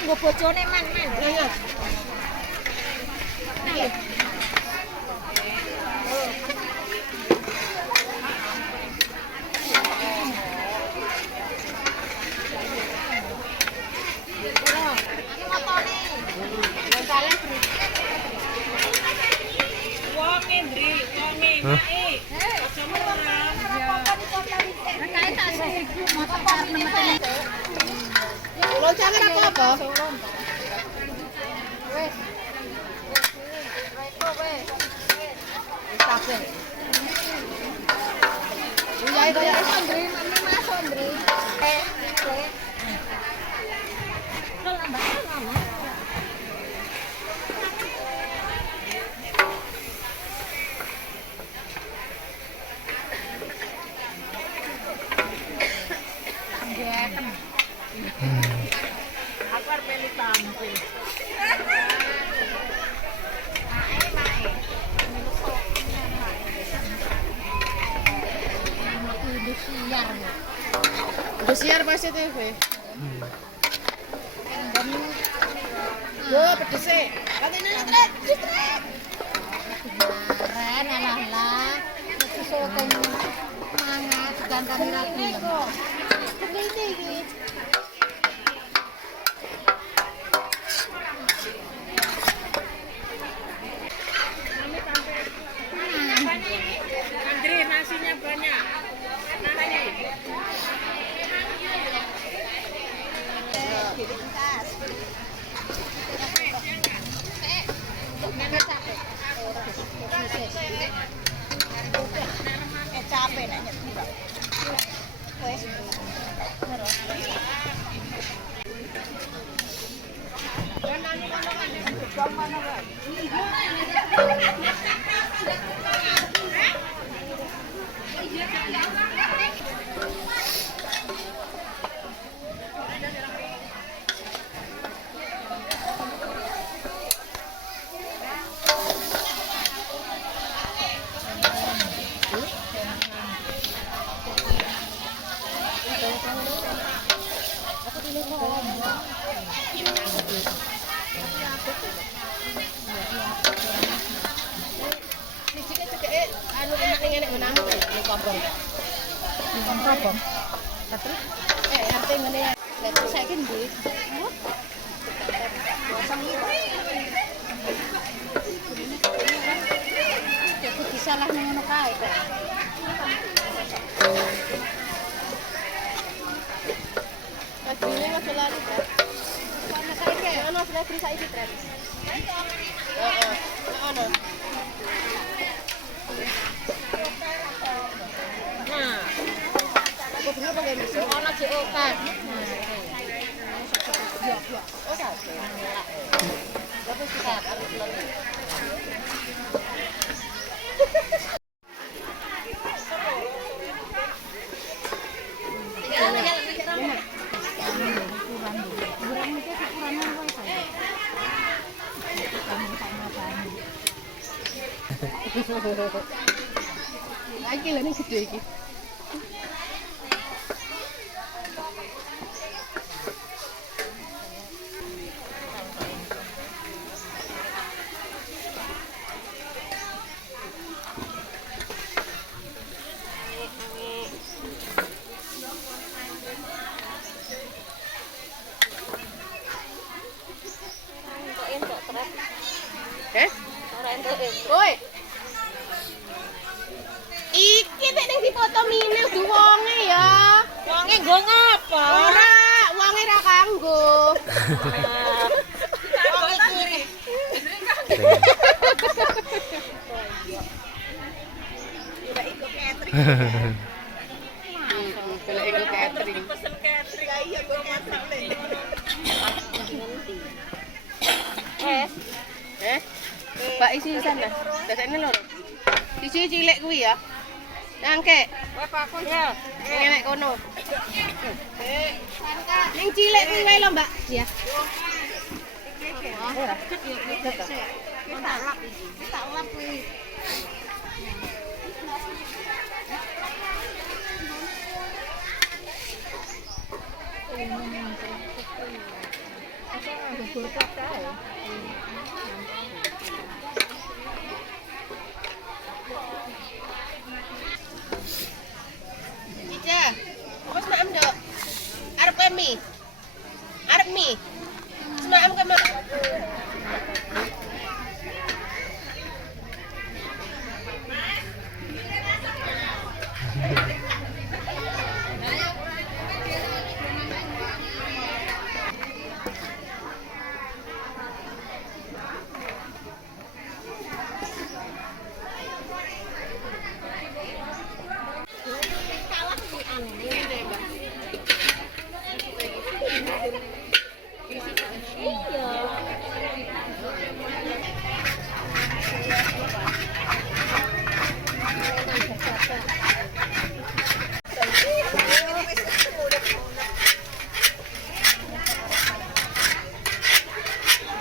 Nggo bojone man. Loncangan apa? Wes. Iya itu ya. Sondri, mami Mas Sondri. Lo lambat lama. Aku arep melu tampil. Siar pasti TV. Yo pedes e. Katene trek. Kemarin alah-alah susul teng mangat gantane rapi. Ini iki. Andre nasinya banyak. Capek nanya tiba. Wes. Anu enak ning enek menamu ning kompor. Kompor. Terus RT ngene lek saiki ndi? Jadi disalah ngono kae kok. Kajine aja lali. Karena saiki Ana selebri saiki tren. Heeh. Ana. Nah. Aku bener pakai miso. ana JO kan. Ya. Oh, sate. Dapat kita harus lali. Lagi lah nih gede iki. Oi. Iki nek ning dipoto nggo ngapa? Ora, uangnya ra kanggo. Wong iki. Kalau ego catering. Pesen catering. Iya, gue masak deh. Pak isi sana. Dasane loro. Siji cilik kuwi ya. Nangke. Kowe pakon ya. Sing enek kono. Ning cilik kuwi wae lho, Mbak. Iya. Kita lap iki. Kita lap kuwi. Ica, wes maem dok. Arep mie. Arep mie. Semaem ke mak.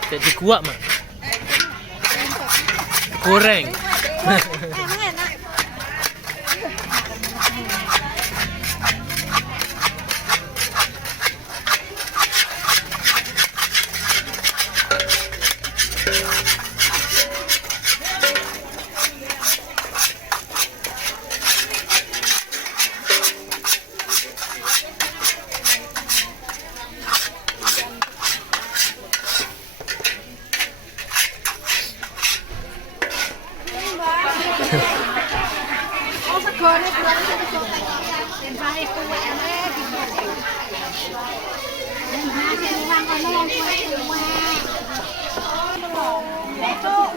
Jadi kuat mak. Goreng. Oh, segone kurang satu cotek. Yen bae kuwe ene dibuka. Nah, sing wong kono wong kuwe kuwe. Oh,